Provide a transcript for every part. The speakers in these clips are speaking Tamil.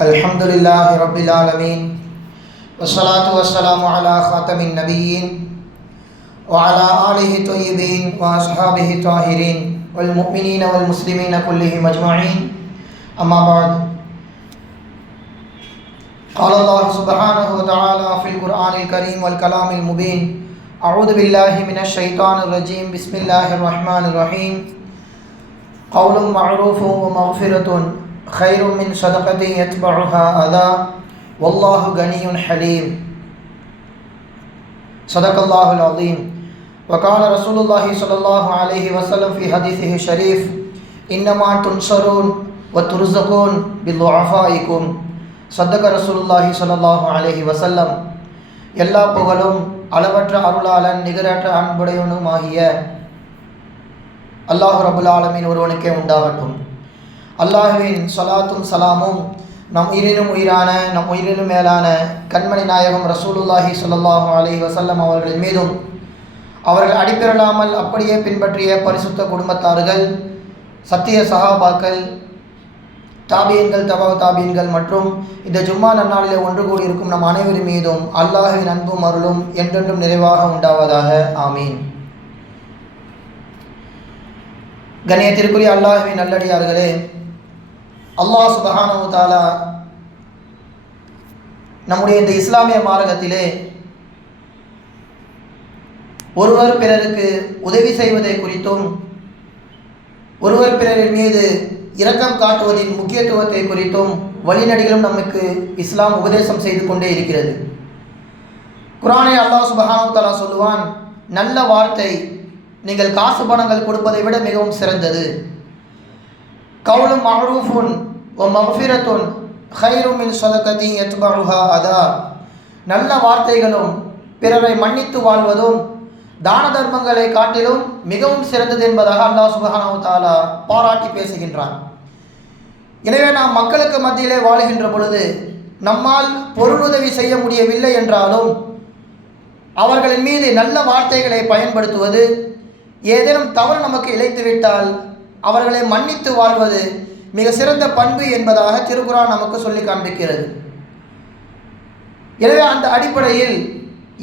الحمد لله رب العالمين والصلاة والسلام على خاتم النبيين وعلى آله الطيبين وأصحابه الطاهرين والمؤمنين والمسلمين كلهم أجمعين أما بعد قال الله سبحانه وتعالى في القرآن الكريم والكلام المبين أعوذ بالله من الشيطان الرجيم بسم الله الرحمن الرحيم قول معروف ومغفرة خير من صدقة يتبعها أذى والله غني حليم صدق الله العظيم وقال رسول الله صلى الله عليه وسلم في حديثه الشريف إنما تنصرون وترزقون بضعفائكم صدق رسول الله صلى الله عليه وسلم எல்லா புகழும் அளவற்ற அருளாளன் நிகரற்ற அன்புடையவனுமாகிய அல்லாஹ் ரபுல் ஆலமின் ஒருவனுக்கே உண்டாகட்டும் அல்லாஹுவின் சலாத்தும் சலாமும் நம் உயிரினும் உயிரான நம் உயிரினும் மேலான கண்மணி நாயகம் ரசூலுல்லாஹி சொல்லாஹு அலி வசல்லம் அவர்கள் மீதும் அவர்கள் அடிப்பிரலாமல் அப்படியே பின்பற்றிய பரிசுத்த குடும்பத்தார்கள் சத்திய சஹாபாக்கள் தாபியன்கள் தபா தாபியன்கள் மற்றும் இந்த ஜும்மா நன்னாளிலே ஒன்று கூடியிருக்கும் நம் அனைவரின் மீதும் அல்லாஹுவின் அன்பும் அருளும் என்றென்றும் நிறைவாக உண்டாவதாக. ஆமீன். கண்ணியத்திற்குரிய அல்லாஹுவின் நல்லடியார்களே அல்லாஹ் சுபஹானு தாலா நம்முடைய இந்த இஸ்லாமிய மார்க்கத்திலே ஒருவர் பிறருக்கு உதவி செய்வதை குறித்தும் ஒருவர் பிறரின் மீது இரக்கம் காட்டுவதின் முக்கியத்துவத்தை குறித்தும் வழிநடிகளும் நமக்கு இஸ்லாம் உபதேசம் செய்து கொண்டே இருக்கிறது. குரானை அல்லாஹ் சுபஹானு தாலா சொல்லுவான் நல்ல வார்த்தை நீங்கள் காசு பணங்கள் கொடுப்பதை விட மிகவும் சிறந்தது. கவுலும் மஹரூஃபுன் ஓ மஃபிரத்துன் ஹைருமின் சொதக்கத்தி எத்பருஹா அதா நல்ல வார்த்தைகளும் பிறரை மன்னித்து வாழ்வதும் தான தர்மங்களை காட்டிலும் மிகவும் சிறந்தது என்பதாக அல்லாஹ் சுபஹானு தாலா பாராட்டி பேசுகின்றான். எனவே நாம் மக்களுக்கு மத்தியிலே வாழ்கின்ற பொழுது நம்மால் பொருளுதவி செய்ய முடியவில்லை என்றாலும் அவர்களின் மீது நல்ல வார்த்தைகளை பயன்படுத்துவது ஏதேனும் தவறு நமக்கு இழைத்துவிட்டால் அவர்களை மன்னித்து வாழ்வது மிக சிறந்த பண்பு என்பதாக திருக்குறான் நமக்கு சொல்லி காண்பிக்கிறது. எனவே அந்த அடிப்படையில்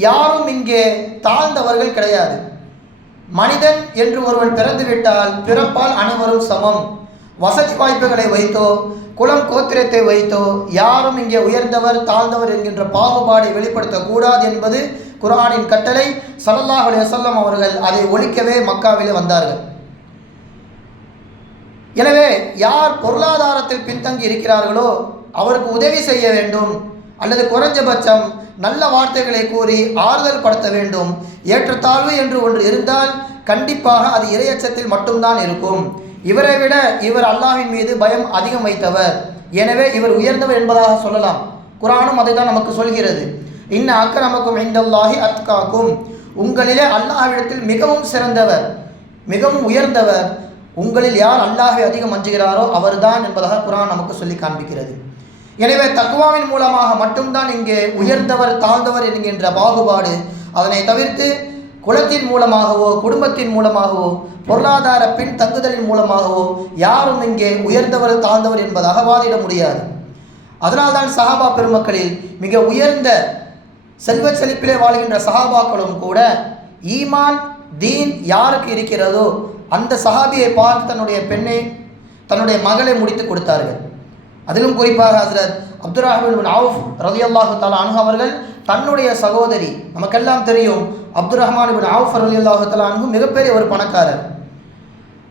யாரும் இங்கே தாழ்ந்தவர்கள் கிடையாது. மனிதன் என்று ஒருவன் பிறந்துவிட்டால் பிறப்பால் அனைவரும் சமம். வசதி வாய்ப்புகளை வைத்தோ குலம் கோத்திரத்தை வைத்தோ யாரும் இங்கே உயர்ந்தவர் தாழ்ந்தவர் என்கின்ற பாகுபாடை வெளிப்படுத்தக்கூடாது என்பது குரானின் கட்டளை. சல்லல்லாஹ் அலையம் அவர்கள் அதை ஒழிக்கவே மக்காவிலே வந்தார்கள். எனவே யார் பொருளாதாரத்தில் பின்தங்கி இருக்கிறார்களோ அவருக்கு உதவி செய்ய வேண்டும். அல்லது குறைஞ்சபட்சம் நல்ல வார்த்தைகளை கூறி ஆறுதல் படுத்த வேண்டும். ஏற்றத்தாழ்வு என்று ஒன்று இருந்தால் கண்டிப்பாக அது இரையச்சத்தில் மட்டும்தான் இருக்கும். இவரை விட இவர் அல்லாஹின் மீது பயம் அதிகம் வைத்தவர். எனவே இவர் உயர்ந்தவர் என்பதாக சொல்லலாம். குரானும் அதை தான் நமக்கு சொல்கிறது. இன்ன அக்கரமக்கும் இந்தல்லாஹி அத்காக்கும். உங்களிலே அல்லாஹ்விடத்தில் மிகவும் சிறந்தவர் மிகவும் உயர்ந்தவர் உங்களில் யார் அல்லாஹை அதிகம் அஞ்சுகிறாரோ அவர்தான் என்பதாக குரான் நமக்கு சொல்லி காண்பிக்கிறது. எனவே தக்குவாவின் மூலமாக மட்டும்தான் இங்கே உயர்ந்தவர் தாழ்ந்தவர் என்கின்ற பாகுபாடு. அதனை தவிர்த்து குலத்தின் மூலமாகவோ குடும்பத்தின் மூலமாகவோ பொருளாதார பின் தங்குதலின் மூலமாகவோ யாரும் இங்கே உயர்ந்தவர் தாழ்ந்தவர் என்பதாக வாதிட முடியாது. அதனால்தான் சஹாபா பெருமக்களில் மிக உயர்ந்த செல்வ செழிப்பிலே வாழ்கின்ற சஹாபாக்களும் கூட ஈமான் தீன் யாருக்கு இருக்கிறதோ அந்த சஹாபியை பார்த்து தன்னுடைய பெண்ணை தன்னுடைய மகளை முடித்து கொடுத்தார்கள். அதிலும் குறிப்பாக ஹசரத் அப்துல் ரஹ்மான் அவுஃப் ரதி அல்லாஹு தாலா அனு அவர்கள் தன்னுடைய சகோதரி நமக்கெல்லாம் தெரியும் அப்துல் ரஹ்மான் பின் அவுஃப் ரதி அல்லாஹு தாலா அனுகு மிகப்பெரிய ஒரு பணக்காரர்.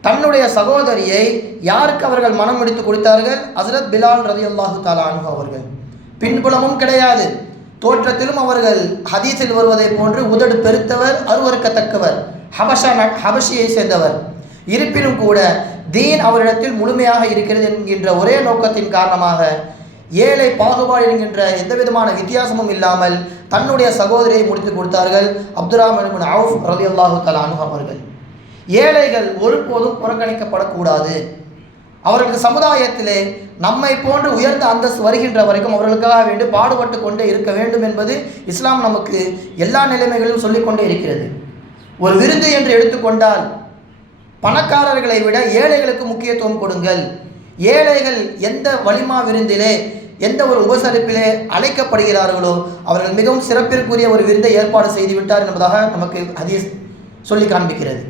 தன்னுடைய சகோதரியை யாருக்கு அவர்கள் மனம் முடித்து கொடுத்தார்கள்? ஹசரத் பிலால் ரதி அல்லாஹு தாலா அனுகு அவர்கள். பின்புலமும் கிடையாது. தோற்றத்திலும் அவர்கள் ஹதீஸில் வருவதை போன்று உதடு பெருத்தவர் அருவறுக்கத்தக்கவர் ஹபஷா ஹபஷியை சேர்ந்தவர். இருப்பினும் கூட தீன் அவரிடத்தில் முழுமையாக இருக்கிறது என்கின்ற ஒரே நோக்கத்தின் காரணமாக ஏழை பாகுபாடு என்கின்ற எந்த விதமான வித்தியாசமும் இல்லாமல் தன்னுடைய சகோதரியை முடித்து கொடுத்தார்கள். அப்துராமன் அவுஃப் ரலி அல்லாஹு தலானு அவர்கள். ஏழைகள் ஒருபோதும் புறக்கணிக்கப்படக்கூடாது. அவர்களுக்கு சமுதாயத்திலே நம்மை போன்று உயர்ந்த அந்தஸ்து வருகின்ற வரைக்கும் அவர்களுக்காக வேண்டி பாடுபட்டு கொண்டே இருக்க வேண்டும் என்பது இஸ்லாம் நமக்கு எல்லா நிலைமைகளிலும் சொல்லிக்கொண்டே இருக்கிறது. ஒரு விருந்து என்று எடுத்துக்கொண்டால் பணக்காரர்களை விட ஏழைகளுக்கு முக்கியத்துவம் கொடுங்கள். ஏழைகள் எந்த வலிமா விருந்திலே எந்த ஒரு உபசரிப்பிலே அழைக்கப்படுகிறார்களோ அவர்கள் மிகவும் சிறப்பிற்குரிய ஒரு விருந்தை ஏற்பாடு செய்துவிட்டார் என்பதாக நமக்கு அதிக சொல்லி காண்பிக்கிறது.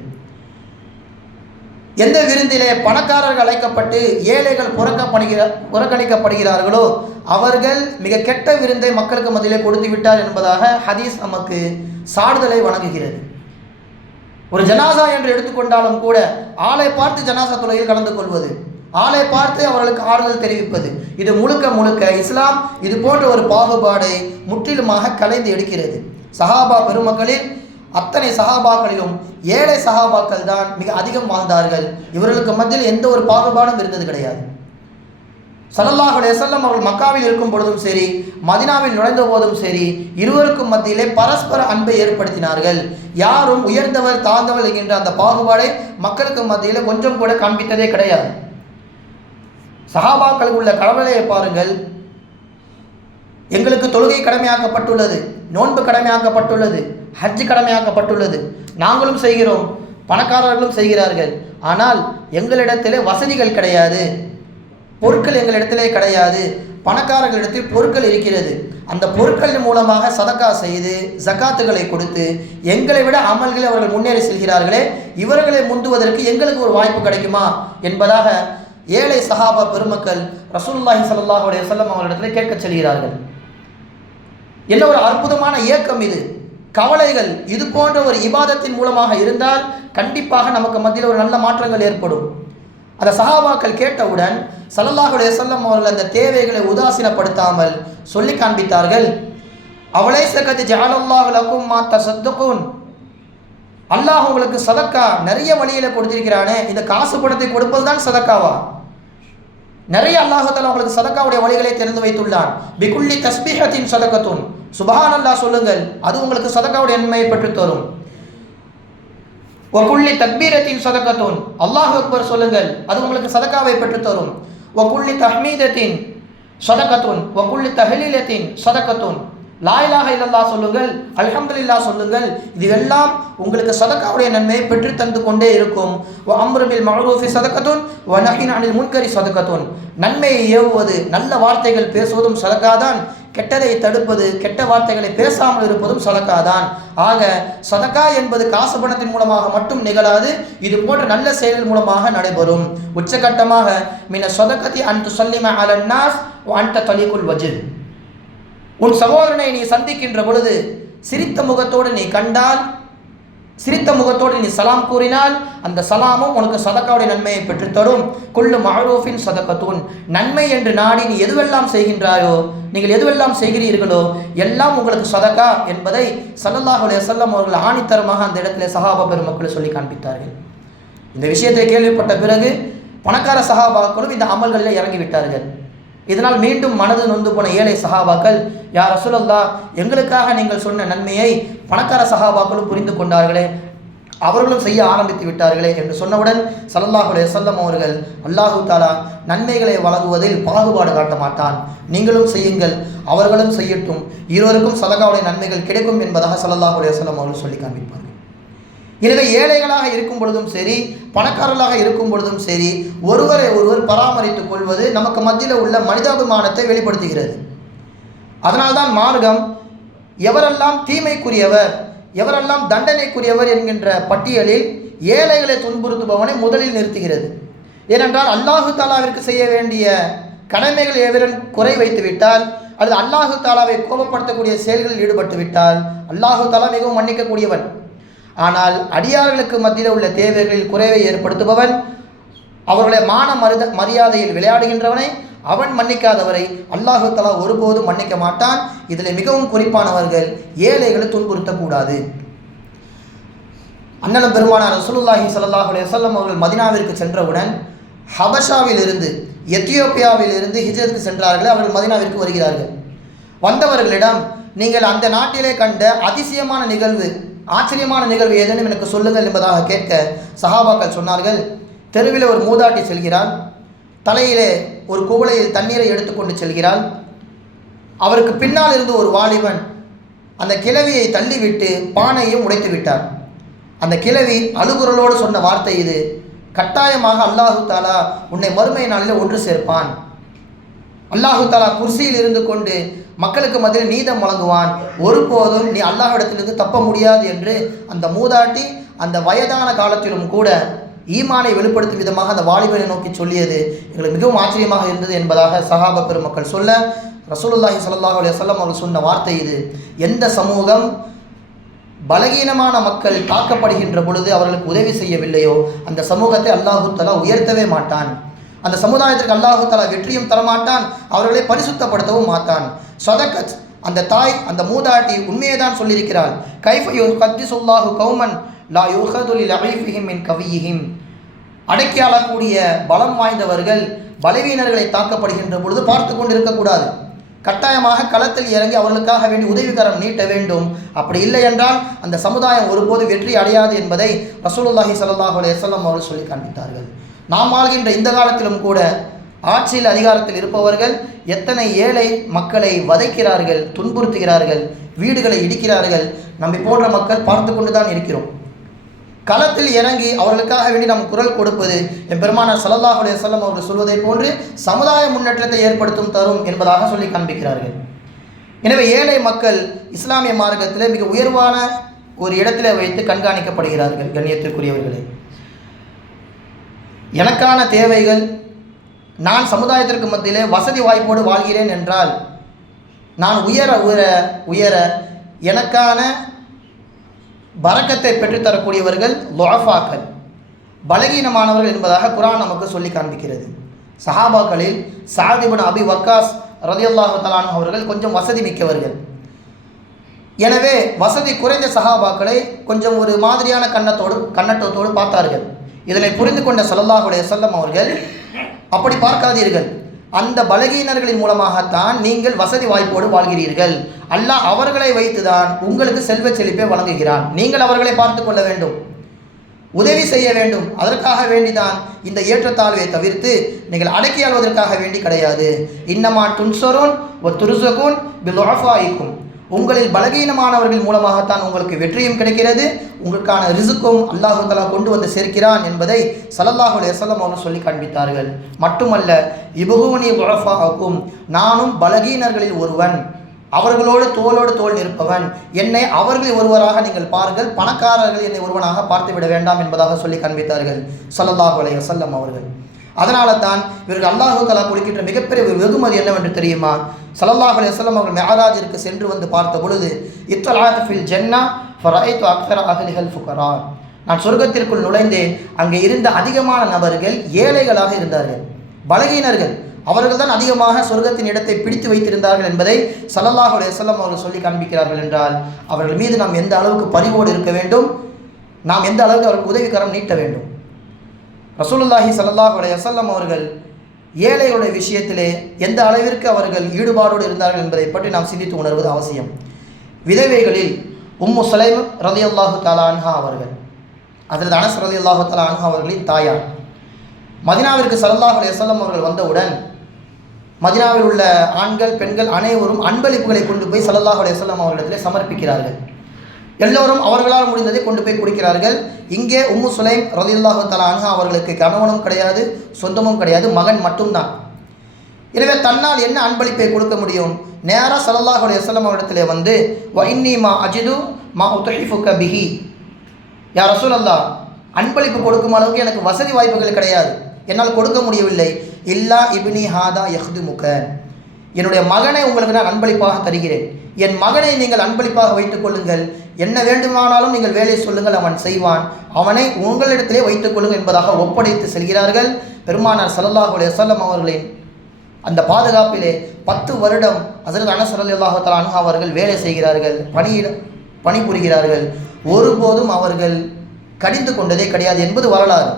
எந்த விருந்திலே பணக்காரர்கள் அழைக்கப்பட்டு ஏழைகள் புறக்கப்படுகிற புறக்கணிக்கப்படுகிறார்களோ அவர்கள் மிக கெட்ட விருந்தை மக்களுக்கு மத்தியிலே கொடுத்து விட்டார் என்பதாக ஹதீஸ் நமக்கு சாடுதலை வழங்குகிறது. ஒரு ஜனாசா என்று எடுத்துக்கொண்டாலும் கூட ஆளை பார்த்து ஜனாசா தொழுகையில் கலந்து கொள்வது ஆளை பார்த்து அவர்களுக்கு ஆறுதல் தெரிவிப்பது இது முழுக்க முழுக்க இஸ்லாம் இது போன்ற ஒரு பாகுபாடை முற்றிலுமாக கலைந்து எடுக்கிறது. சஹாபா பெருமக்களில் அத்தனை சஹாபாக்களிலும் ஏழை சஹாபாக்கள் தான் மிக அதிகம் வாழ்ந்தார்கள். இவர்களுக்கு மத்தியில் எந்த ஒரு பாகுபாடும் இருந்தது கிடையாது. சல்லல்லாஹு அலைஹி அவர்கள் மக்காவில் இருக்கும் பொழுதும் சரி மதினாவில் நுழைந்த போதும் சரி இருவருக்கும் மத்தியிலே பரஸ்பர அன்பை ஏற்படுத்தினார்கள். யாரும் உயர்ந்தவர் தாழ்ந்தவர் என்கின்ற அந்த பாகுபாடை மக்களுக்கு மத்தியில் கொஞ்சம் கூட காண்பித்ததே கிடையாது. சஹாபாக்களுக்கு உள்ள கடவுளையை பாருங்கள். எங்களுக்கு தொழுகை கடமையாக்கப்பட்டுள்ளது நோன்பு கடமையாக்கப்பட்டுள்ளது ஹஜ் கடமையாக்கப்பட்டுள்ளது. நாங்களும் செய்கிறோம் பணக்காரர்களும் செய்கிறார்கள். ஆனால் எங்களிடத்திலே வசதிகள் கிடையாது. பொருட்கள் எங்களிடத்திலே கிடையாது. பணக்காரர்களிடத்தில் பொருட்கள் இருக்கிறது. அந்த பொருட்களின் மூலமாக சதக்கா செய்து ஜக்காத்துகளை கொடுத்து எங்களை விட அமல்களை அவர்கள் முன்னேறி செல்கிறார்களே இவர்களை முந்துவதற்கு எங்களுக்கு ஒரு வாய்ப்பு கிடைக்குமா? என்பதாக ஏழை சஹாபா பெருமக்கள் ரசூல்லாஹி சல்லாஹ் அலைய வஸல்லம் அவர்களிடத்தில் கேட்கச் செல்கிறார்கள். என்ன ஒரு அற்புதமான இயக்கம் இது. கவலைகள் இது போன்ற ஒரு இபாதத்தின் மூலமாக இருந்தால் கண்டிப்பாக நமக்கு மத்தியில் ஒரு நல்ல மாற்றங்கள் ஏற்படும். அந்த சஹாபாக்கள் கேட்டவுடன் சல்லல்லாஹுடைய அலைஹி அவர்கள் அந்த தேவைகளை உதாசீனப்படுத்தாமல் சொல்லி காண்பித்தார்கள். அவளை சகதி ஜாலல்லாஹு லக்கும் சத்துக்கும் அல்லாஹ் உங்களுக்கு சதக்கா நிறைய வழியில் கொடுத்திருக்கிறானே இந்த காசு பணத்தை கொடுப்பது தான் சதக்காவா? நிறைய அல்லாஹத்தால் உங்களுக்கு சதக்காவுடைய வழிகளை திறந்து வைத்துள்ளான். பிகுள்ளி தஸ்பீஹத்தின் சதக்கத்துன். சுபஹான் அல்லாஹ் சொல்லுங்கள் அது உங்களுக்கு சதக்காவுடைய நன்மையை பெற்றுத் தரும் ஒக்குள்ளி தக்பீரத்தின் சதக்கத்தோன் அல்லாஹ் அக்பர் சொல்லுங்கள் அது உங்களுக்கு சதக்காவை பெற்றுத் தரும் ஒகுள்ளி தஹ்மீதத்தின் சதக்கத்துன் ஒக்குள்ளி தஹலீலத்தின் சதக்கத்துன் லாயிலாக இல்லல்லா சொல்லுங்கள் அல்ஹம்துலில்லா சொல்லுங்கள் இதுவெல்லாம் உங்களுக்கு சதக்காவுடைய நன்மையை பெற்று தந்து கொண்டே இருக்கும். வ அம்ருபில் மஹரூஃபி சதக்கத்துன் வ நஹின் அனில் முன்கரி சதக்கத்துன் நன்மையை ஏவுவது நல்ல வார்த்தைகள் பேசுவதும் சதக்காதான் கெட்டதை தடுப்பது கெட்ட வார்த்தைகளை பேசாமல் இருப்பதும் சதக்காதான். ஆக சதக்கா என்பது காசு பணத்தின் மூலமாக மட்டும் நிகழாது இது போன்ற நல்ல செயல்கள் மூலமாக நடைபெறும். உச்சகட்டமாக மின சொதக்கத்தை அன்து சொல்லிம அலன்னாஸ் அன்ட தலிகுல் வஜு உன் சகோதரனை நீ சந்திக்கின்ற பொழுது சிரித்த முகத்தோடு நீ கண்டால் சிரித்த முகத்தோடு நீ சலாம் கூறினால் அந்த சலாமும் உனக்கு சதக்காவுடைய நன்மையை பெற்றுத்தரும். கொள்ளு மஹரூஃபின் சதக்கத்தூன். நன்மை என்று நாடி நீ எதுவெல்லாம் செய்கின்றாயோ நீங்கள் எதுவெல்லாம் செய்கிறீர்களோ எல்லாம் உங்களுக்கு சதக்கா என்பதை சல்லல்லாஹு அலைஹி அவர்கள் ஆணித்தரமாக அந்த இடத்துல சஹாபா பெருமக்களை சொல்லி காண்பித்தார்கள். இந்த விஷயத்தை கேள்விப்பட்ட பிறகு பணக்கார சஹாபாக்களும் இந்த அமல்களில் இறங்கிவிட்டார்கள். இதனால் மீண்டும் மனது நொந்து போன ஏழை சகாபாக்கள் யார் ரசூலல்லா எங்களுக்காக நீங்கள் சொன்ன நன்மையை பணக்கார சகாபாக்களும் புரிந்து கொண்டார்களே அவர்களும் செய்ய ஆரம்பித்து விட்டார்களே என்று சொன்னவுடன் சல்லாஹுலே அலைஹி அவர்கள் அல்லாஹு தாலா நன்மைகளை வழங்குவதில் பாகுபாடு காட்ட மாட்டான். நீங்களும் செய்யுங்கள் அவர்களும் செய்யட்டும். இருவருக்கும் சதகாவுடைய நன்மைகள் கிடைக்கும் என்பதாக சல்லாஹுலே அலைஹி அவர்கள் சொல்லி காண்பிப்பார்கள். எனவே ஏழைகளாக இருக்கும் பொழுதும் சரி பணக்காரர்களாக இருக்கும் பொழுதும் சரி ஒருவரை ஒருவர் பராமரித்துக் கொள்வது நமக்கு மத்தியில் உள்ள மனிதாபிமானத்தை வெளிப்படுத்துகிறது. அதனால்தான் மார்க்கம் எவரெல்லாம் தீமைக்குரியவர் எவரெல்லாம் தண்டனைக்குரியவர் என்கின்ற பட்டியலில் ஏழைகளை துன்புறுத்துபவனை முதலில் நிறுத்துகிறது. ஏனென்றால் அல்லாஹு தாலாவிற்கு செய்ய வேண்டிய கடமைகள் எவரும் குறை வைத்து விட்டால் அல்லது அல்லாஹு தாலாவை கோபப்படுத்தக்கூடிய செயல்களில் ஈடுபட்டு விட்டால் அல்லாஹு தாலா மிகவும் மன்னிக்கக்கூடியவன். ஆனால் அடியார்களுக்கு மத்தியில் உள்ள தேவைகளில் குறைவை ஏற்படுத்துபவன் அவர்களை மான மருத மரியாதையில் விளையாடுகின்றவனை அவன் மன்னிக்காதவரை அல்லாஹு தலா ஒருபோதும் மன்னிக்க மாட்டான். இதில் மிகவும் குறிப்பானவர்கள் ஏழைகளை துன்புறுத்தக்கூடாது. அண்ணலம் பெருமானார் ரசூலுல்லாஹி ஸல்லல்லாஹு அலையம் அவர்கள் மதினாவிற்கு சென்றவுடன் ஹபஷாவிலிருந்து எத்தியோப்பியாவிலிருந்து எத்தியோப்பியாவில் இருந்து ஹிஜ்ரத்துக்கு சென்றார்கள். அவர்கள் மதினாவிற்கு வருகிறார்கள். வந்தவர்களிடம் நீங்கள் அந்த நாட்டிலே கண்ட அதிசயமான நிகழ்வு ஆச்சரியமான நிகழ்வு ஏதேனும் எனக்கு சொல்லுங்கள் என்பதாக கேட்க சஹாபாக்கள் சொன்னார்கள் தெருவில் ஒரு மூதாட்டி செல்கிறார் தலையிலே ஒரு குவளையில் தண்ணீரை எடுத்துக்கொண்டு செல்கிறாள். அவருக்கு பின்னால் இருந்து ஒரு வாலிபன் அந்த கிழவியை தள்ளிவிட்டு பானையும் உடைத்து விட்டார். அந்த கிழவி அழுகுரலோடு சொன்ன வார்த்தை இது கட்டாயமாக அல்லாஹு தாலா உன்னை மறுமை நாளில் ஒன்று சேர்ப்பான். அல்லாஹு தாலா குர்சியில் இருந்து கொண்டு மக்களுக்கு மத்தியில் நீதம் வழங்குவான். ஒருபோதும் நீ அல்லாஹிடத்திலிருந்து தப்ப முடியாது என்று அந்த மூதாட்டி அந்த வயதான காலத்திலும் கூட ஈமானை வெளிப்படுத்தும் விதமாக அந்த வாலிபனை நோக்கி சொல்லியது. எங்களுக்கு மிகவும் ஆச்சரியமாக இருந்தது என்பதாக சஹாப பெருமக்கள் சொல்ல ரசூலுல்லாஹி சல்லாஹ் அலி வல்லம் அவர்கள் சொன்ன வார்த்தை இது. எந்த சமூகம் பலகீனமான மக்கள் தாக்கப்படுகின்ற பொழுது அவர்களுக்கு உதவி செய்யவில்லையோ அந்த சமூகத்தை அல்லாஹு தலா உயர்த்தவே மாட்டான். அந்த சமுதாயத்திற்கு அல்லாஹு தலா வெற்றியும் தரமாட்டான் அவர்களை பரிசுத்தப்படுத்தவும் மாட்டான். சொதக்கத் அந்த தாய் அந்த மூதாட்டி உண்மையை தான் சொல்லியிருக்கிறாள். கைஃப கத்தி சொல்லாஹு கௌமன் லா யுஹதுலில் அழைஃபிஹிம் மின் கவியிஹிம். அடக்கியாளக்கூடிய பலம் வாய்ந்தவர்கள் பலவீனர்களை தாக்கப்படுகின்ற பொழுது பார்த்து கொண்டு இருக்கக்கூடாது கட்டாயமாக களத்தில் இறங்கி அவர்களுக்காக வேண்டி உதவிகரம் நீட்ட வேண்டும். அப்படி இல்லை என்றால் அந்த சமுதாயம் ஒருபோது வெற்றி அடையாது என்பதை ரசூலுல்லாஹி ஸல்லல்லாஹு அலையம் அவர்கள் சொல்லி காண்பித்தார்கள். நாம் வாழ்கின்ற இந்த காலத்திலும் கூட ஆட்சியில் அதிகாரத்தில் இருப்பவர்கள் எத்தனை ஏழை மக்களை வதைக்கிறார்கள் துன்புறுத்துகிறார்கள் வீடுகளை இடிக்கிறார்கள் நம்மை போன்ற மக்கள் பார்த்து கொண்டு தான் இருக்கிறோம். களத்தில் இறங்கி அவர்களுக்காக வேண்டி நாம் குரல் கொடுப்பது என் பெருமானார் சலல்லாஹுடைய செல்லம் அவர்கள் சொல்வதை போன்று சமுதாய முன்னேற்றத்தை ஏற்படுத்தும் தரும் என்பதாக சொல்லி காண்பிக்கிறார்கள். எனவே ஏழை மக்கள் இஸ்லாமிய மார்க்கத்தில் மிக உயர்வான ஒரு இடத்துல வைத்து கண்காணிக்கப்படுகிறார்கள் கண்ணியத்திற்குரியவர்களே. எனக்கான தேவைகள் நான் சமுதாயத்திற்கு மத்தியிலே வசதி வாய்ப்போடு வாழ்கிறேன் என்றால் நான் உயர உயர உயர எனக்கான பறக்கத்தை பெற்றுத்தரக்கூடியவர்கள் லொஃபாக்கள் பலகீனமானவர்கள் என்பதாக குரான் நமக்கு சொல்லி காண்பிக்கிறது. சஹாபாக்களில் சாதிபன் அபி வக்காஸ் ரதியுல்லாஹு தலானு அவர்கள் கொஞ்சம் வசதி மிக்கவர்கள். எனவே வசதி குறைந்த சஹாபாக்களை கொஞ்சம் ஒரு மாதிரியான கண்ணத்தோடு கண்ணட்டத்தோடு பார்த்தார்கள். இதனை புரிந்து கொண்ட சல்லாஹுடைய செல்லம் அவர்கள் அப்படி பார்க்காதீர்கள். அந்த பலகீனர்களின் மூலமாகத்தான் நீங்கள் வசதி வாய்ப்போடு வாழ்கிறீர்கள். அல்லாஹ் அவர்களை வைத்துதான் உங்களுக்கு செல்வச் செழிப்பை வழங்குகிறான். நீங்கள் அவர்களை பார்த்து கொள்ள வேண்டும். உதவி செய்ய வேண்டும். அதற்காக வேண்டிதான் இந்த ஏற்றத்தாழ்வை தவிர்த்து நீங்கள் அடக்கி ஆள்வதற்காக வேண்டி கிடையாது. இன்னமா துன்சொருன் ஒ துருசகோன் இருக்கும் உங்களில் பலகீனமானவர்கள் மூலமாகத்தான் உங்களுக்கு வெற்றியும் கிடைக்கிறது. உங்களுக்கான ரிசுக்கும் அல்லாஹு தலா கொண்டு வந்து சேர்க்கிறான் என்பதை சல்லல்லாஹு அலைஹி அவர்கள் சொல்லி காண்பித்தார்கள். மட்டுமல்ல இபுகுவனி உழஃபாக்கும் நானும் பலகீனர்களில் ஒருவன். அவர்களோடு தோளோடு தோள் நிற்பவன். என்னை அவர்களில் ஒருவராக நீங்கள் பாருங்கள் பணக்காரர்கள் என்னை ஒருவனாக பார்த்து விட வேண்டாம் என்பதாக சொல்லி காண்பித்தார்கள். சல்லல்லாஹு அலைஹி அவர்கள். அதனால தான் இவர்கள் அல்லாஹு தலா கொடுக்கின்ற மிகப்பெரிய ஒரு வெகுமதி என்னவென்று தெரியுமா? ஸல்லல்லாஹு அலைஹி அவர்கள் மெஹராஜிற்கு சென்று வந்து பார்த்த பொழுது இத்தலாஃபில் ஜென்னா ஜன்னா ஃபரைத்து அக்ஸர ஃபுகரா. நான் சொர்க்கத்திற்குள் நுழைந்தேன். அங்கே இருந்த அதிகமான நபர்கள் ஏழைகளாக இருந்தார்கள். பலகீனர்கள். அவர்கள் தான் அதிகமாக சொர்க்கத்தின் இடத்தை பிடித்து வைத்திருந்தார்கள் என்பதை ஸல்லல்லாஹு அலுவலம் அவர்கள் சொல்லி காண்பிக்கிறார்கள் என்றால் அவர்கள் மீது நாம் எந்த அளவுக்கு பரிவோடு இருக்க வேண்டும்? நாம் எந்த அளவுக்கு அவருக்கு உதவிக்கரம் நீட்ட வேண்டும்? ரசூலுல்லாஹி சல்லாஹ் அலைய வசல்லம் அவர்கள் ஏழைகளுடைய விஷயத்திலே எந்த அளவிற்கு அவர்கள் ஈடுபாடோடு இருந்தார்கள் என்பதை பற்றி நாம் சிந்தித்து உணர்வது அவசியம். விதவைகளில் உம்மு சுலைம் ரலியல்லாஹு தாலா அன்ஹா அவர்கள் அதற்கு அனஸ் ரலியல்லாஹு தாலா அன்ஹா அவர்களின் தாயார். மதினாவிற்கு சல்லாஹ் அலைஹி வஸல்லம் அவர்கள் வந்தவுடன் மதினாவில் உள்ள ஆண்கள் பெண்கள் அனைவரும் அன்பளிப்புகளை கொண்டு போய் சல்லாஹ் அலைஹி வஸல்லம் அவர்களிடத்திலே சமர்ப்பிக்கிறார்கள். எல்லோரும் அவர்களால் முடிந்ததை கொண்டு போய் கொடுக்கிறார்கள். இங்கே உம்மு சுலைம் ரதில்லாஹு தலா அன்ஹா அவர்களுக்கு கணவனும் கிடையாது சொந்தமும் கிடையாது மகன் மட்டும்தான். எனவே தன்னால் என்ன அன்பளிப்பை கொடுக்க முடியும்? நேராக ஸல்லல்லாஹு அலைஹி வஸல்லம் வந்து வ இன்னி மா அஜிது மா உத்ஹிஃபுக பிஹி. யா ரசூலல்லா அன்பளிப்பு கொடுக்கும் அளவுக்கு எனக்கு வசதி வாய்ப்புகள் கிடையாது. என்னால் கொடுக்க முடியவில்லை. இல்லா இபினி ஹாதா யஹ்து முக என்னுடைய மகனை உங்களுக்கு நான் அன்பளிப்பாக தருகிறேன். என் மகனை நீங்கள் அன்பளிப்பாக வைத்துக் கொள்ளுங்கள். என்ன வேண்டுமானாலும் நீங்கள் வேலை சொல்லுங்கள் அவன் செய்வான். அவனை உங்களிடத்திலே வைத்துக் கொள்ளுங்கள் என்பதாக ஒப்படைத்து செல்கிறார்கள் பெருமானார் ஸல்லல்லாஹு அலைஹி வஸல்லம் அவர்களின் அந்த பாதுகாப்பிலே பத்து வருடம் ஹசரத் அனஸ் ரலியல்லாஹு அனுகா அவர்கள் வேலை செய்கிறார்கள் பணியிட பணிபுரிகிறார்கள். ஒருபோதும் அவர்கள் கடிந்து கொண்டதே கிடையாது என்பது வரலாறு.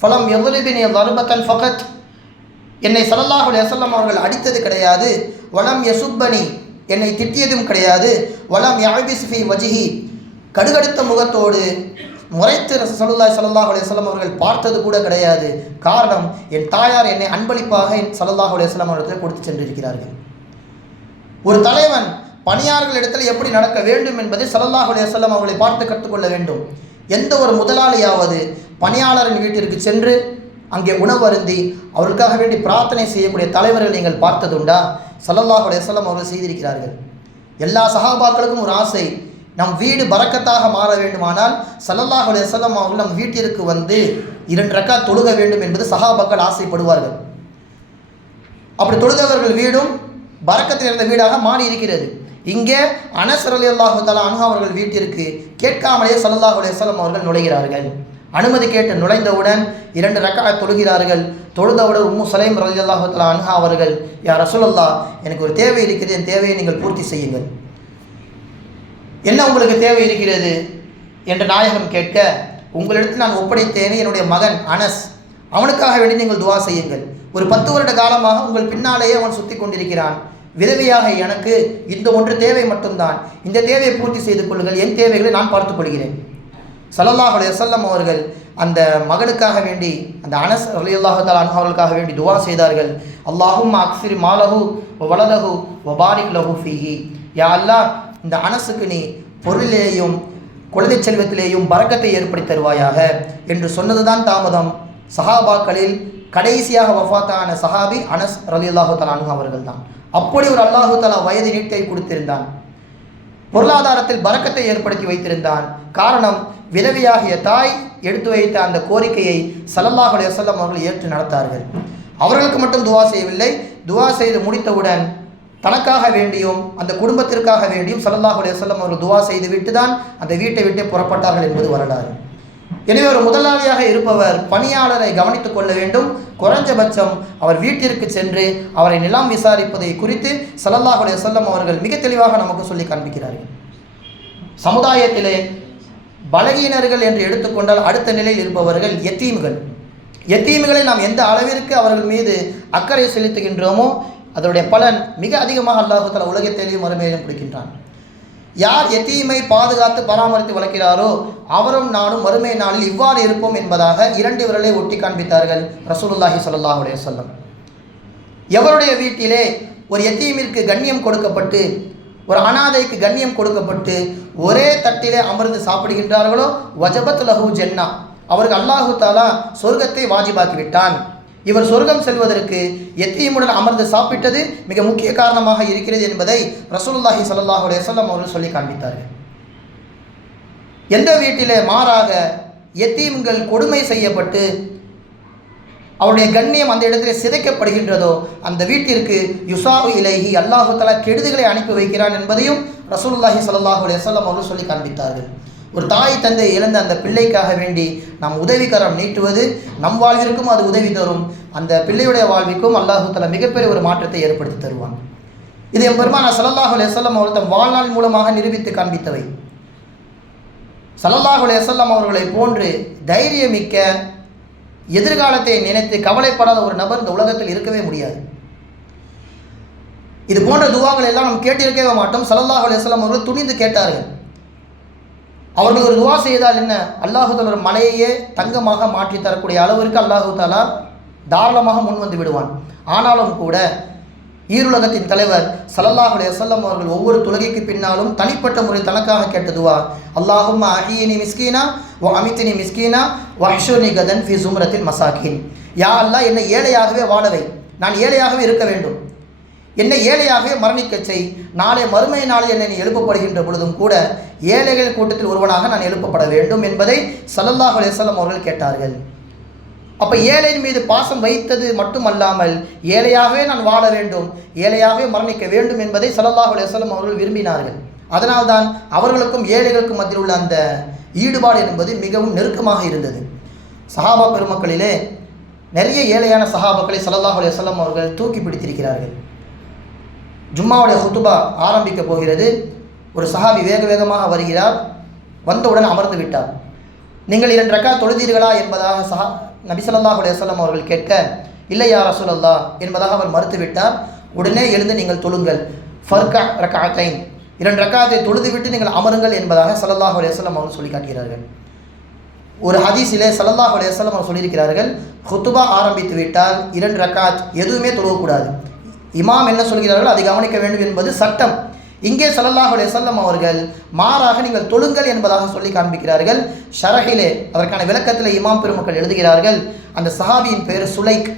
ஃபலம் எவ்வளவு தர்பத்தன் ஃபகத். என்னை ஸல்லல்லாஹு அலைஹி அவர்கள் அடித்தது கிடையாது. வளம் யசுப்பனி என்னை திட்டியதும் கிடையாது. வளம் யாபிசிஃபி ஃபி வஜிஹி கடுகடுத்த முகத்தோடு முறைத்து சலுல்லாய் சல்லாஹ் அலைஹி அவர்கள் பார்த்தது கூட கிடையாது. காரணம் என் தாயார் என்னை அன்பளிப்பாக என் சல்லாஹ் அலைஹி வஸல்லம் அவர்களுக்கு கொடுத்து சென்றிருக்கிறார்கள். ஒரு தலைவன் பணியாளர்களிடத்தில் எப்படி நடக்க வேண்டும் என்பதை சல்லாஹ் அலைஹி அவர்களை பார்த்து கற்றுக்கொள்ள வேண்டும். எந்த ஒரு முதலாளியாவது பணியாளரின் வீட்டிற்கு சென்று அங்கே உணவு அருந்தி அவர்களுக்காக வேண்டி பிரார்த்தனை செய்யக்கூடிய தலைவர்கள் நீங்கள் பார்த்ததுண்டா? ஸல்லல்லாஹு அலைஹி அவர்கள் செய்திருக்கிறார்கள். எல்லா சகாபாக்களுக்கும் ஒரு ஆசை நம் வீடு பறக்கத்தாக மாற வேண்டுமானால் சல்லல்லாஹ் அலைஹி அவர்கள் நம் வீட்டிற்கு வந்து இரண்டு ரக்கா தொழுக வேண்டும் என்பது சகாபாக்கள் ஆசைப்படுவார்கள். அப்படி தொழுதவர்கள் வீடும் பறக்கத்தில் இருந்த வீடாக மாறி இருக்கிறது. இங்கே அனஸ் அலி அல்லாஹு தலா அனுஹா அவர்கள் வீட்டிற்கு கேட்காமலே ஸல்லல்லாஹு அலைஹி அவர்கள் நுழைகிறார்கள். அனுமதி கேட்டு நுழைந்தவுடன் இரண்டு ரக்காத் தொழுகிறார்கள். தொழுதவுடன் உம்மு சலைம் ரலி அல்லாஹு அனுஹா அவர்கள் யார் ரசூலல்லா எனக்கு ஒரு தேவை இருக்கிறது என் தேவையை நீங்கள் பூர்த்தி செய்யுங்கள். என்ன உங்களுக்கு தேவை இருக்கிறது? என்று நாயகம் கேட்க உங்களிடத்தில் நான் ஒப்படைத்தேனே என்னுடைய மகன் அனஸ். அவனுக்காக வேண்டி நீங்கள் துவா செய்யுங்கள். ஒரு பத்து வருட காலமாக உங்கள் பின்னாலேயே அவன் சுற்றி கொண்டிருக்கிறான். விதவையாக எனக்கு இந்த ஒன்று தேவை மட்டும்தான். இந்த தேவையை பூர்த்தி செய்து கொள்ளுங்கள். என் தேவைகளை நான் பார்த்துக் கொள்கிறேன். சல்லல்லாஹ் அலைஹி அவர்கள் அந்த மகனுக்காக வேண்டி அந்த அனஸ் அலி தஆலா அவர்களுக்காக வேண்டி துவா செய்தார்கள். அல்லாஹும் அக்ஸிரி மாலஹு வலதஹு வ லஹு ஃபீஹி. யா அல்லாஹ் இந்த அனசுக்கு நீ பொருளிலேயும் குழந்தை செல்வத்திலேயும் பறக்கத்தை ஏற்படுத்தி தருவாயாக என்று சொன்னதுதான் தாமதம். சஹாபாக்களில் கடைசியாக வஃபாத்தான சஹாபி அனஸ் ரலி அல்லாஹு தலானு அவர்கள் தான் அப்படி ஒரு அல்லாஹு தலா வயது நீட்டை கொடுத்திருந்தான். பொருளாதாரத்தில் பறக்கத்தை ஏற்படுத்தி வைத்திருந்தான். காரணம் விதவியாகிய தாய் எடுத்து வைத்த அந்த கோரிக்கையை ஸல்லல்லாஹு அலைஹி அவர்கள் ஏற்று நடத்தார்கள். அவர்களுக்கு மட்டும் துவா செய்யவில்லை. துவா செய்து முடித்தவுடன் தனக்காக வேண்டியும் அந்த குடும்பத்திற்காக வேண்டியும் ஸல்லல்லாஹு அலைஹி அவர்கள் துவா செய்து விட்டு தான் அந்த வீட்டை விட்டே புறப்பட்டார்கள் என்பது வரலாறு. எனவே ஒரு முதலாளியாக இருப்பவர் பணியாளரை கவனித்துக் கொள்ள வேண்டும். குறைஞ்சபட்சம் அவர் வீட்டிற்கு சென்று அவரை நிலம் விசாரிப்பதை குறித்து ஸல்லல்லாஹு செல்லம் அவர்கள் மிக தெளிவாக நமக்கு சொல்லி காண்பிக்கிறார்கள். சமுதாயத்திலே பலகீனர்கள் என்று எடுத்துக்கொண்டால் அடுத்த நிலையில் இருப்பவர்கள் எத்தீம்கள். எத்தீம்களை நாம் எந்த அளவிற்கு அவர்கள் மீது அக்கறை செலுத்துகின்றோமோ அதனுடைய பலன் மிக அதிகமாக அல்லாஹு தஆலா உலகத்திலேயும் மறுமையிலும் கொடுக்கின்றான். யார் எத்தீமை பாதுகாத்து பராமரித்து வளர்க்கிறாரோ அவரும் நானும் மறுமை நாளில் இவ்வாறு இருப்போம் என்பதாக இரண்டு விரலை ஒட்டி காண்பித்தார்கள் ரசூலுல்லாஹி ஸல்லல்லாஹு அலைஹி வஸல்லம். எவருடைய வீட்டிலே ஒரு எத்தீமிற்கு கண்ணியம் கொடுக்கப்பட்டு ஒரு அனாதைக்கு கண்ணியம் கொடுக்கப்பட்டு ஒரே தட்டிலே அமர்ந்து சாப்பிடுகின்றார்களோ வஜபத் லஹு ஜென்னா. அவருக்கு அல்லாஹு தாலா சொர்க்கத்தை வாஜிபாக்கி விட்டான் இவர் சொர்க்கம் செல்வதற்கு எத்தியமுடன் அமர்ந்து சாப்பிட்டது மிக முக்கிய காரணமாக இருக்கிறது என்பதை ரசூலுல்லாஹி ஸல்லல்லாஹு அலைஹி அவர்கள் சொல்லி காண்பித்தார்கள். எந்த வீட்டிலே மாறாக எத்தீம்கள் கொடுமை செய்யப்பட்டு அவருடைய கண்ணியம் அந்த இடத்திலே சிதைக்கப்படுகின்றதோ அந்த வீட்டிற்கு யுசாவு இலகி அல்லாஹு தலா கெடுதிகளை அனுப்பி வைக்கிறான் என்பதையும் ரசூலுல்லாஹி ஸல்லல்லாஹு அலைஹி அவர்கள் சொல்லி காண்பித்தார்கள். ஒரு தாய் தந்தை இழந்த அந்த பிள்ளைக்காக வேண்டி நாம் உதவிக்கரம் நீட்டுவது நம் வாழ்விற்கும் அது உதவி தரும். அந்த பிள்ளையுடைய வாழ்விற்கும் அல்லாஹு மிகப்பெரிய ஒரு மாற்றத்தை ஏற்படுத்தி தருவான். இது என் பெருமான சல்லல்லாஹு அலையம் அவர்கள் தம் வாழ்நாள் மூலமாக நிரூபித்து காண்பித்தவை. சல்லல்லாஹு அலையம் அவர்களை போன்று தைரியமிக்க எதிர்காலத்தை நினைத்து கவலைப்படாத ஒரு நபர் இந்த உலகத்தில் இருக்கவே முடியாது. இது போன்ற துவாக்கள் எல்லாம் நாம் கேட்டிருக்கவே மாட்டோம். சல்லல்லாஹு அலையம் அவர்கள் துணிந்து கேட்டார்கள். அவர்கள் ஒரு துவா செய்தால் என்ன? அல்லாஹுதால ஒரு மலையையே தங்கமாக மாற்றி தரக்கூடிய அளவிற்கு அல்லாஹுதாலா தாராளமாக முன் வந்து விடுவான். ஆனாலும் கூட ஈருலகத்தின் தலைவர் சல்லல்லாஹு அலைஹி அவர்கள் ஒவ்வொரு தொழுகைக்கு பின்னாலும் தனிப்பட்ட முறை தனக்காக கேட்டதுவா அல்லாஹும் அஹியினி மிஸ்கீனா ஓ அமித்தினி மிஸ்கீனா வஹ்ஷோனி கதன் ஃபி சும்ரத்தின் மசாக்கின் யா அல்லாஹ் என்னை ஏழையாகவே வாழவை நான் ஏழையாகவே இருக்க வேண்டும். என்னை ஏழையாகவே மரணிக்கச் செய். நாளை மறுமை நாளில் என்னை நீ எழுப்பப்படுகின்ற பொழுதும் கூட ஏழைகள் கூட்டத்தில் ஒருவனாக நான் எழுப்பப்பட வேண்டும் என்பதை சல்லல்லாஹ் அலைஹி அவர்கள் கேட்டார்கள். அப்போ ஏழையின் மீது பாசம் வைத்தது மட்டுமல்லாமல் ஏழையாகவே நான் வாழ வேண்டும் ஏழையாகவே மரணிக்க வேண்டும் என்பதை சல்லல்லாஹ் அலைஹி அவர்கள் விரும்பினார்கள். அதனால்தான் அவர்களுக்கும் ஏழைகளுக்கும் மத்தியில் உள்ள அந்த ஈடுபாடு என்பது மிகவும் நெருக்கமாக இருந்தது. சஹாபா பெருமக்களிலே நிறைய ஏழையான சஹாபாக்களை சல்லாஹ் அலைஹி அவர்கள் தூக்கி பிடித்திருக்கிறார்கள். ஜும்மாவுடைய ஹுத்துபா ஆரம்பிக்க போகிறது. ஒரு சஹாபி வேக வேகமாக வருகிறார். வந்தவுடன் அமர்ந்து விட்டார். நீங்கள் இரண்டு ரக்கா தொழுதீர்களா என்பதாக சஹா நபி ஸல்லல்லாஹு அவர்கள் கேட்க இல்லை யார் ரசூலல்லா என்பதாக அவர் மறுத்துவிட்டார் உடனே எழுந்து நீங்கள் தொழுங்கள். ஃபர்கா ரக்காத்தைன். இரண்டு ரக்காத்தை தொழுதுவிட்டு நீங்கள் அமருங்கள் என்பதாக ஸல்லல்லாஹு அலைஹி அவர்கள் சொல்லி காட்டுகிறார்கள். ஒரு ஹதீஸிலே ஸல்லல்லாஹு அலைஹி அவர் சொல்லியிருக்கிறார்கள் ஹுத்துபா ஆரம்பித்து விட்டால் இரண்டு ரக்காத் எதுவுமே தொழுவக்கூடாது இமாம் என்ன சொல்கிறார்கள்? அதை கவனிக்க வேண்டும் என்பது சட்டம். இங்கே ஸல்லல்லாஹு செல்லம் அவர்கள் மாறாக நீங்கள் தொழுங்கள் என்பதாக சொல்லி காண்பிக்கிறார்கள். ஷரஹிலே அதற்கான விளக்கத்தில் இமாம் பெருமக்கள் எழுதுகிறார்கள். அந்த சஹாபியின் பெயர் சுலைக்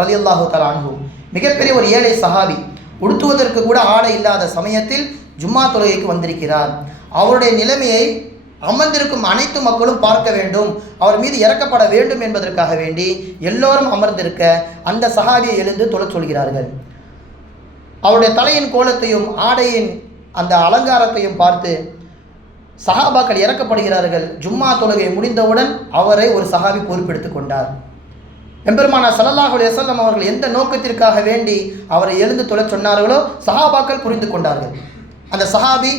ரலியல்லாஹு தஆலா அன்ஹு. மிகப்பெரிய ஒரு ஏழை சஹாபி உடுத்துவதற்கு கூட ஆடை இல்லாத சமயத்தில் ஜும்மா தொழுகைக்கு வந்திருக்கிறார். அவருடைய நிலைமையை அமர்ந்திருக்கும் அனைத்து மக்களும் பார்க்க வேண்டும். அவர் மீது இறக்கப்பட வேண்டும் என்பதற்காக வேண்டி எல்லோரும் அமர்ந்திருக்க அந்த சஹாபியை எழுந்து தொழச் சொல்கிறார்கள். அவருடைய தலையின் கோலத்தையும் ஆடையின் அந்த அலங்காரத்தையும் பார்த்து சஹாபாக்கள் இறக்கப்படுகிறார்கள். ஜும்மா தொழுகை முடிந்தவுடன் அவரை ஒரு சஹாபி பொறுப்பெடுத்து கொண்டார். எம்பெருமானா ஸல்லல்லாஹு அலைஹி அவர்கள் எந்த நோக்கத்திற்காக வேண்டி அவரை எழுந்து தொழச் சொன்னார்களோ சஹாபாக்கள் புரிந்து கொண்டார்கள். அந்த சஹாபி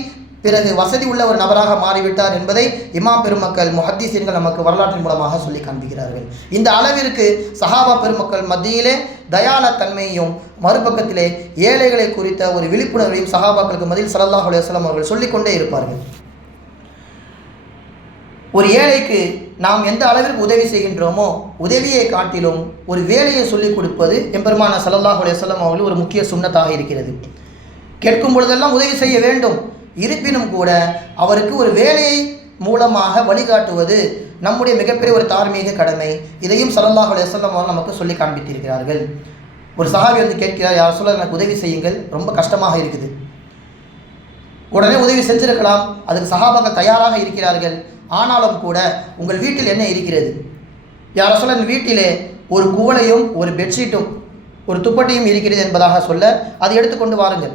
பிறகு வசதி உள்ள ஒரு நபராக மாறிவிட்டார் என்பதை இமாம் பெருமக்கள் முஹத்தீசீன்கள் நமக்கு வரலாற்றின் மூலமாக சொல்லி காண்பிக்கிறார்கள். இந்த அளவிற்கு சஹாபா பெருமக்கள் மத்தியிலே தயாளத்தன்மையும் மறுபக்கத்திலே ஏழைகளை குறித்த ஒரு விழிப்புணர்வையும் சஹாபாக்களுக்கு மதில் ஸல்லல்லாஹு அலுவலம் அவர்கள் சொல்லிக்கொண்டே இருப்பார்கள். ஒரு ஏழைக்கு நாம் எந்த அளவிற்கு உதவி செய்கின்றோமோ உதவியை காட்டிலும் ஒரு வேலையை சொல்லிக் கொடுப்பது எம்பெருமான ஸல்லல்லாஹு அலுவலம் அவர்கள் ஒரு முக்கிய சுண்ணத்தாக இருக்கிறது. கேட்கும் பொழுதெல்லாம் உதவி செய்ய வேண்டும். இருப்பினும் கூட அவருக்கு ஒரு வேலையை மூலமாக வழிகாட்டுவது நம்முடைய மிகப்பெரிய ஒரு தார்மீக கடமை. இதையும் ஸல்லல்லாஹு அலுவலம் வஸல்லம் அவர்கள் நமக்கு சொல்லி காண்பித்திருக்கிறார்கள். ஒரு சஹாபி வந்து கேட்கிறார் யார் சொல்ல எனக்கு உதவி செய்யுங்கள். ரொம்ப கஷ்டமாக இருக்குது. உடனே உதவி செஞ்சிருக்கலாம். அதுக்கு சகாபாக்கள் தயாராக இருக்கிறார்கள். ஆனாலும் கூட உங்கள் வீட்டில் என்ன இருக்கிறது? யார் சொல்ல என் வீட்டிலே ஒரு குவளையும் ஒரு பெட்ஷீட்டும் ஒரு துப்பட்டியும் இருக்கிறது என்பதாக சொல்ல அதை எடுத்துக்கொண்டு வாருங்கள்.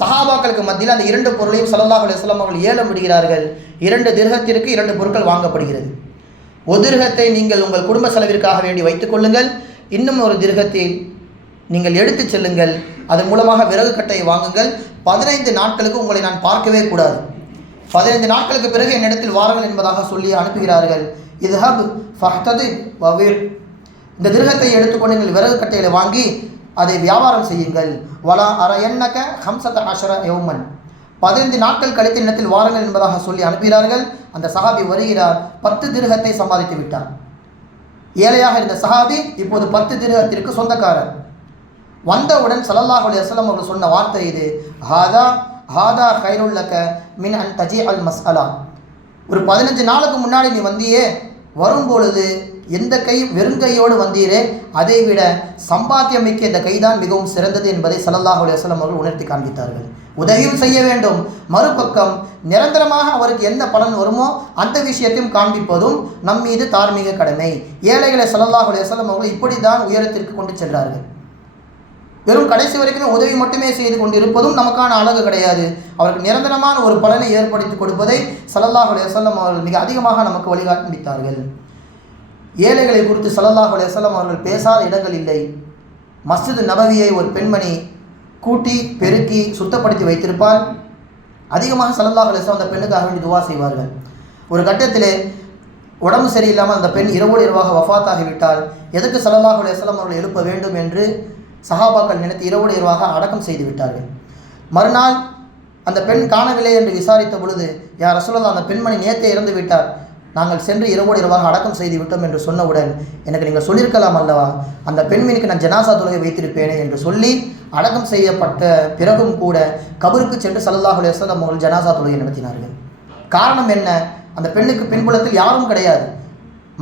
சஹாபாக்களுக்கு மத்தியில் அந்த இரண்டு பொருளையும் சல்லாஹ் அலுவலம் அவர்கள் ஏலம் விடுகிறார்கள். இரண்டு திருகத்திற்கு இரண்டு பொருட்கள் வாங்கப்படுகிறது. ஒரு திருகத்தை நீங்கள் உங்கள் குடும்ப செலவிற்காக வேண்டி வைத்துக் கொள்ளுங்கள். இன்னும் ஒரு திருகத்தை நீங்கள் எடுத்துச் செல்லுங்கள். அதன் மூலமாக விறகு கட்டையை வாங்குங்கள். பதினைந்து நாட்களுக்கு உங்களை நான் பார்க்கவே கூடாது. பதினைந்து நாட்களுக்கு பிறகு என்னிடத்தில் வாருங்கள் என்பதாக சொல்லி அனுப்புகிறார்கள். இது ஹப் ஃபஹ்தது வவீர். இந்த திருகத்தை எடுத்துக்கொண்டு நீங்கள் விறகு கட்டைகளை வாங்கி அதை வியாபாரம் செய்யுங்கள். வலா அர எண்ணக்க ஹம்சத அஷர யௌமன். பதினைந்து நாட்கள் கழித்து இடத்தில் வாருங்கள் என்பதாக சொல்லி அனுப்புகிறார்கள் அந்த சஹாபி வருகிறார். பத்து திருகத்தை சம்பாதித்து விட்டார். ஏழையாக இருந்த சஹாபி இப்போது பத்து திருகத்திற்கு சொந்தக்காரர். வந்தவுடன் சலல்லாஹ் அலி வஸல்லம் அவர்கள் சொன்ன வார்த்தை இது. ஹாதா ஹாதா ஹைருல்லக்க மின் அன் தஜி அல் மஸ்அலா. ஒரு பதினஞ்சு நாளுக்கு முன்னாடி நீ வந்தியே வரும்பொழுது எந்த கை வெறுங்கையோடு வந்தீரே அதை விட இந்த கைதான் மிகவும் சிறந்தது என்பதை ஸல்லல்லாஹு அலுவலம் அவர்கள் உணர்த்தி காண்பித்தார்கள். உதவியும் செய்ய வேண்டும். மறுபக்கம் நிரந்தரமாக அவருக்கு என்ன பலன் வருமோ அந்த விஷயத்தையும் காண்பிப்பதும் நம் மீது தார்மீக கடமை. ஏழைகளை ஸல்லல்லாஹு அலுவலம் அவர்கள் இப்படி தான் உயரத்திற்கு கொண்டு சென்றார்கள். வெறும் கடைசி வரைக்கும் உதவி மட்டுமே செய்து கொண்டிருப்பதும் நமக்கான அழகு கிடையாது. அவருக்கு நிரந்தரமான ஒரு பலனை ஏற்படுத்தி கொடுப்பதை ஸல்லல்லாஹு அலுவலம் அவர்கள் மிக அதிகமாக நமக்கு வழிகாண்பித்தார்கள் ஏழைகளை குறித்து ஸல்லல்லாஹு அலையம் அவர்கள் பேசாத இடங்கள் இல்லை. மஸ்ஜிது நபவியை ஒரு பெண்மணி கூட்டி பெருக்கி சுத்தப்படுத்தி வைத்திருப்பால் அதிகமாக ஸல்லல்லாஹு அலையம் அந்த பெண்ணுக்காக வேண்டி துவா செய்வார்கள். ஒரு கட்டத்திலே உடம்பு சரியில்லாமல் அந்த பெண் இரவோடு இரவாக வஃத்தாகிவிட்டால் எதற்கு ஸல்லல்லாஹு அலையம் அவர்கள் எழுப்ப வேண்டும் என்று சஹாபாக்கள் நினைத்து இரவோடு இரவாக அடக்கம் செய்து விட்டார்கள். மறுநாள் அந்த பெண் காணவில்லை என்று விசாரித்த பொழுது யார் ரசூலுல்லாஹ் அந்த பெண்மணி நேத்தே இறந்து விட்டார். நாங்கள் சென்று இரவோடு இரவாக அடக்கம் செய்து விட்டோம் என்று சொன்னவுடன் எனக்கு நீங்கள் சொல்லியிருக்கலாம் அல்லவா? அந்த பெண்மணிக்கு நான் ஜனாசா தொழுகை வைத்திருப்பேனே என்று சொல்லி அடக்கம் செய்யப்பட்ட பிறகும் கூட கபருக்கு சென்று ஸல்லல்லாஹு அலைஹி அவர்கள் ஜனாசா தொழுகை நடத்தினார்கள். காரணம் என்ன? அந்த பெண்ணுக்கு பின்புலத்தில் யாரும் கிடையாது.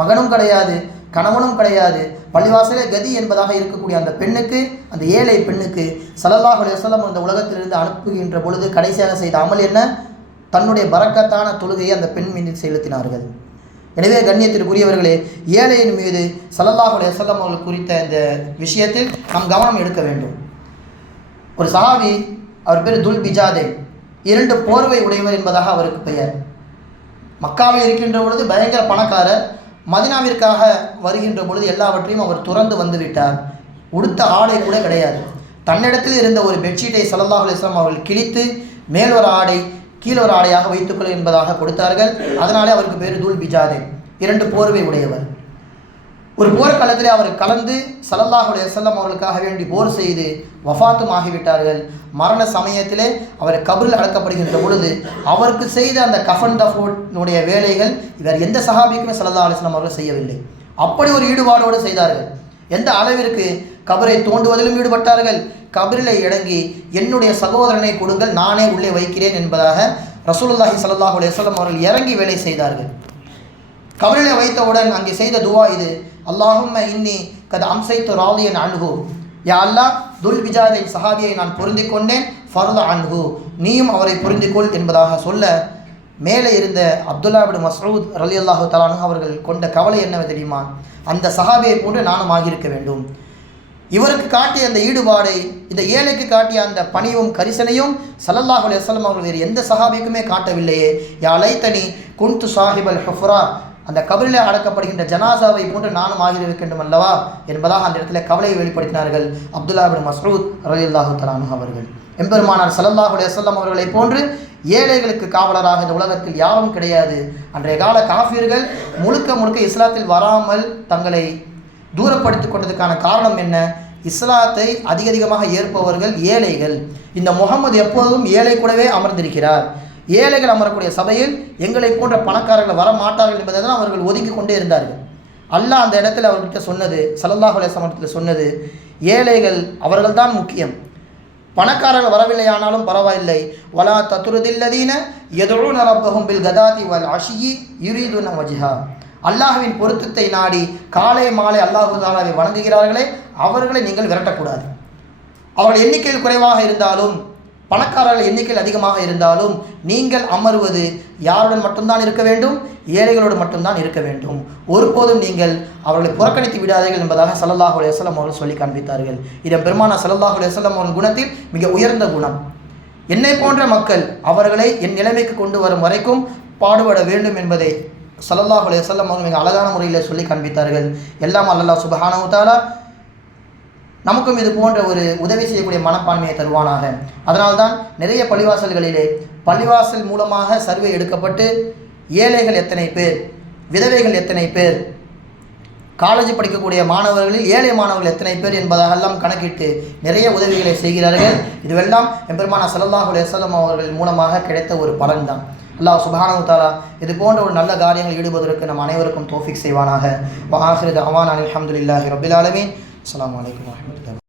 மகனும் கிடையாது கணவனும் கிடையாது. பள்ளிவாசலே கதி என்பதாக இருக்கக்கூடிய அந்த பெண்ணுக்கு அந்த ஏழை பெண்ணுக்கு ஸல்லல்லாஹு அலைஹி அந்த உலகத்திலிருந்து அனுப்புகின்ற பொழுது கடைசியாக செய்த அமல் என்ன? தன்னுடைய பரக்கத்தான தொழுகையை அந்த பெண் மீது செலுத்தினார்கள். எனவே கண்ணியத்திற்குரியவர்களே ஏழையின் மீது சல்லல்லாஹுடைய செல்லம் அவர்கள் குறித்த இந்த விஷயத்தில் நாம் கவனம் எடுக்க வேண்டும். ஒரு சஹாபி அவர் பேர் துல் பிஜாதே இரண்டு போர்வை உடையவர் என்பதாக அவருக்கு பெயர். மக்காவில் இருக்கின்ற பொழுது பயங்கர பணக்காரர் மதினாவிற்காக வருகின்ற பொழுது எல்லாவற்றையும் அவர் துறந்து வந்து விட்டார். உடுத்த ஆடை கூட கிடையாது. தன்னிடத்தில் இருந்த ஒரு பெட்ஷீட்டை ஸல்லல்லாஹு அலைஹி அவர்கள் கிழித்து மேலொரு ஆடை கீழே ஒரு ஆடையாக வைத்துக்கொள் என்பதாக கொடுத்தார்கள். அதனாலே அவருக்கு பேர் தூல் பிஜாதே. இரண்டு போர்வை உடையவர். ஒரு போர்க்களத்தில் அவர் கலந்து ஸல்லல்லாஹு செல்லம் அவர்களுக்காக வேண்டி போர் செய்து வஃபாத்தும் ஆகிவிட்டார்கள். மரண சமயத்திலே அவர் கபரில் அடக்கப்படுகின்ற பொழுது அவருக்கு செய்த அந்த கஃபன் தஃபோனுடைய வேலைகள் இவர் எந்த சஹாபிக்குமே ஸல்லல்லாஹு அலைஹி அவர்கள் செய்யவில்லை. அப்படி ஒரு ஈடுபாடோடு செய்தார்கள். எந்த அளவிற்கு கபரை தோண்டுவதிலும் ஈடுபட்டார்கள். கபரிலை இறங்கி என்னுடைய சகோதரனை கொடுங்கள் நானே உள்ளே வைக்கிறேன் என்பதாக ரசூலுல்லாஹி சல்லாஹ் அலைஹி அவர்கள் இறங்கி வேலை செய்தார்கள். கபரிலை வைத்தவுடன் அங்கே செய்த துவா இது அல்லாஹும்ம இன்னி கத அம்சைத்து ராலியன் அணுகு யா அல்லாஹ் துல் விஜாதின் சஹாபியை நான் பொருந்திக் கொண்டேன் ஃபர்ல அன்ஹு. நீயும் அவரை பொருந்திக்கொள் என்பதாக சொல்ல மேலே இருந்த அப்துல்லா பின் மசூத் ரலி அல்லாஹு தலானு அவர்கள் கொண்ட கவலை என்னவெ தெரியுமா? அந்த சஹாபியை போன்று நானும் ஆகியிருக்க வேண்டும். இவருக்கு காட்டிய அந்த ஈடுபாடை இந்த ஏழைக்கு காட்டிய அந்த பணியும் கரிசனையும் சல்லல்லாஹ் அலைஹி வஸல்லம் அவர்கள் வேறு எந்த சஹாபிக்குமே காட்டவில்லையே. யா லைத்தனி குன்து அல் ஹஃப்ரா அந்த கபலில் அடக்கப்படுகின்ற ஜனாசாவை போன்று நானும் ஆகியிருக்க வேண்டும் அல்லவா? என்பதாக அந்த இடத்துல கவலையை வெளிப்படுத்தினார்கள் அப்துல்லா பின் மஸ்ரூத் ரலியல்லாஹு தலானு அவர்கள். எம்பெருமானார் சல்லல்லாஹு அலைஹி வஸல்லம் அவர்களை போன்று ஏழைகளுக்கு காவலராக இந்த உலகத்தில் யாரும் கிடையாது. அன்றைய கால காஃபியர்கள் முழுக்க முழுக்க இஸ்லாத்தில் வராமல் தங்களை தூரப்படுத்திக் கொண்டதுக்கான காரணம் என்ன? இஸ்லாத்தை அதிக அதிகமாக ஏற்பவர்கள் ஏழைகள். இந்த முகமது எப்போதும் ஏழை கூடவே அமர்ந்திருக்கிறார். ஏழைகள் அமரக்கூடிய சபையில் எங்களை போன்ற பணக்காரர்கள் வர மாட்டார்கள் என்பதை தான் அவர்கள் ஒதுக்கி கொண்டே இருந்தார்கள். அல்லாஹ் அந்த இடத்துல அவர்கிட்ட சொன்னது சல்லல்லாஹு அலைஹி சொன்னது ஏழைகள் அவர்கள்தான் முக்கியம். பணக்காரர்கள் வரவில்லையானாலும் பரவாயில்லை. வலா தத்துருதில்லதீன எதோ நரப்பகும் பில் கதாதி வல் அஷியி யுரீதுன வஜிஹா. அல்லாஹுவின் பொருத்தத்தை நாடி காலை மாலை அல்லாஹு தாலாவை வணங்குகிறார்களே அவர்களை நீங்கள் விரட்டக்கூடாது. அவர்கள் எண்ணிக்கையில் குறைவாக இருந்தாலும் பணக்காரர்கள் எண்ணிக்கையில் அதிகமாக இருந்தாலும் நீங்கள் அமர்வது யாருடன் மட்டும்தான் இருக்க வேண்டும்? ஏழைகளோடு மட்டும்தான் இருக்க வேண்டும். ஒருபோதும் நீங்கள் அவர்களை புறக்கணித்து விடாதீர்கள் என்பதாக சல்லல்லாஹு அலுவலம் அவர்கள் சொல்லி காண்பித்தார்கள். இதன் பெருமானா சல்லல்லாஹு அலுவலம் அவர்கள் குணத்தில் மிக உயர்ந்த குணம். என்னை போன்ற மக்கள் அவர்களை என் நிலைமைக்கு கொண்டு வரும் வரைக்கும் பாடுபட வேண்டும் என்பதை சல்லல்லாஹு அலைஹி வஸல்லம் அவர்கள் மிக அழகான முறையில் சொல்லி காண்பித்தார்கள். எல்லாம் அல்லல்லா சுபஹானஹு தஆலா நமக்கும் இது போன்ற ஒரு உதவி செய்யக்கூடிய மனப்பான்மையை தருவானாக. அதனால்தான் நிறைய பள்ளிவாசல்களிலே பள்ளிவாசல் மூலமாக சர்வே எடுக்கப்பட்டு ஏழைகள் எத்தனை பேர் விதவைகள் எத்தனை பேர் காலேஜ் படிக்கக்கூடிய மாணவர்களில் ஏழை மாணவர்கள் எத்தனை பேர் என்பதாகெல்லாம் கணக்கிட்டு நிறைய உதவிகளை செய்கிறார்கள். இதுவெல்லாம் எம்பெருமானா ஸல்லல்லாஹு அலைஹி அவர்கள் மூலமாக கிடைத்த ஒரு பலன் தான் அல்லாஹ் சுபானு தஆலா இது போன்ற ஒரு நல்ல காரியங்கள் ஈடுபடுவதற்கு நம் அனைவருக்கும் தோஃபிக் செய்வானாக. வாஹிரது அவான் அலி அஹமதுல்லாஹி ரபில் ஆலமீன். அஸ்ஸலாமு வலைக்கம் வரமத்துல